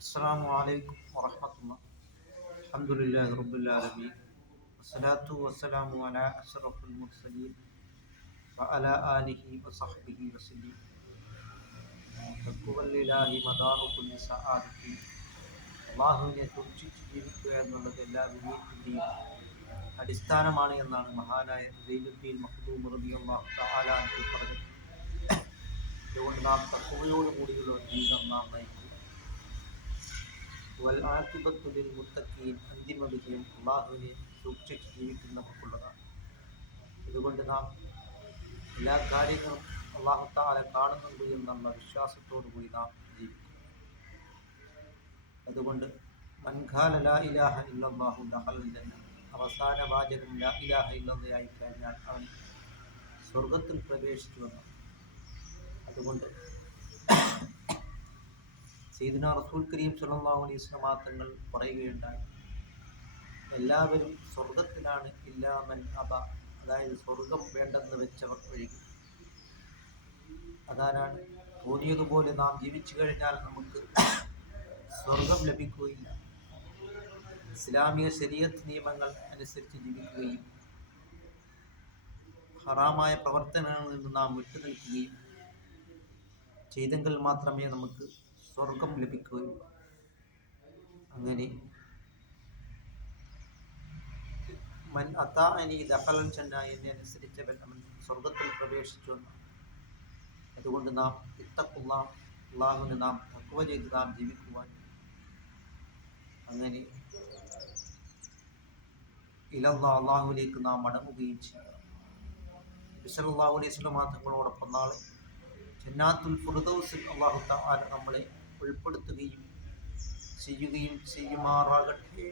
السلام عليكم ورحمة الله. الحمد لله رب العالمين، والصلاة والسلام على أشرف المرسلين وعلى آله وصحبه وسلم. تقوى الإله مدار كل سعادة. അള്ളാഹുവിനെ സൂക്ഷിച്ച് ജീവിക്കുക എന്നുള്ളത് എല്ലാ വിജയത്തിൻ്റെയും അടിസ്ഥാനമാണ് എന്നാണ് മഹാനായ സൈനുദ്ദീൻ മഖ്ദൂം റളിയല്ലാഹു തആല അൻഹു പറഞ്ഞത്. അതുകൊണ്ട് നാം തഖ്വയോടുകൂടിയുള്ള ജീവിതം നാം നയിക്കുക. വൽ ആഖിബത്തു ലിൽ മുത്തഖീൻ, അന്തിമ വിജയം അള്ളാഹുവിനെ സൂക്ഷിച്ച് ജീവിക്കുന്നവർക്കുള്ളതാണ്. ഇതുകൊണ്ട് നാം എല്ലാ കാര്യങ്ങളും അള്ളാഹു തആല കാണുന്നുണ്ട് എന്നുള്ള വിശ്വാസത്തോടു കൂടി നാം ജീവിക്കും. അതുകൊണ്ട് മൻ ഖാല ലാ ഇലാഹ ഇല്ലല്ലാഹു ദഖലൽ ജന്ന, അവസാന വാചകം ലാ ഇലാഹ ഇല്ലല്ലാഹ് ആയി കഴിഞ്ഞാൽ അവൻ സ്വർഗത്തിൽ പ്രവേശിച്ചു എന്നാണ്. അതുകൊണ്ട് സയ്യിദുനാ റസൂൽ കരീം സ്വല്ലല്ലാഹു അലൈഹി വസല്ലം തങ്ങൾ പറയുകയുണ്ടായി, എല്ലാവരും സ്വർഗത്തിലാണ് ഇല്ലാ മൻ അബ, അതായത് സ്വർഗം വേണ്ടെന്ന് വെച്ചവർ ഒഴികെ. അതാരാണ്? തോന്നിയതുപോലെ നാം ജീവിച്ചു കഴിഞ്ഞാൽ നമുക്ക് സ്വർഗം ലഭിക്കുകയില്ല. ഇസ്ലാമിക ശരീഅത്ത് നിയമങ്ങൾ അനുസരിച്ച് ജീവിക്കുകയും ഹറാമായ പ്രവർത്തനങ്ങളിൽ നിന്ന് നാം വിട്ടുനിൽക്കുകയും ചെയ്തെങ്കിൽ മാത്രമേ നമുക്ക് സ്വർഗം ലഭിക്കുകയുള്ളൂ. അങ്ങനെ മൻ അതാഅനി ദഖലൽ ജന്ന, എന്നെ അനുസരിച്ചവൻ അവൻ സ്വർഗത്തിൽ പ്രവേശിച്ചു. അതുകൊണ്ട് നാം ഇത്തഖുല്ലാഹ്, അല്ലാഹുവിനെ നാം തഖ്വ ചെയ്ത് നാം ജീവിക്കുവാൻ, അങ്ങനെ ഇലല്ലാഹ്, അല്ലാഹുവിലേക്ക് നാം മടങ്ങുകയും ചെയ്യും. നബി സല്ലല്ലാഹു അലൈഹി വസല്ലം തങ്ങളോടൊപ്പം നാളെ ജന്നാത്തുൽ ഫിർദൗസിൽ അല്ലാഹു തആല നമ്മളെ ഉൾപ്പെടുത്തുകയും ചെയ്യുമാറാകട്ടെ.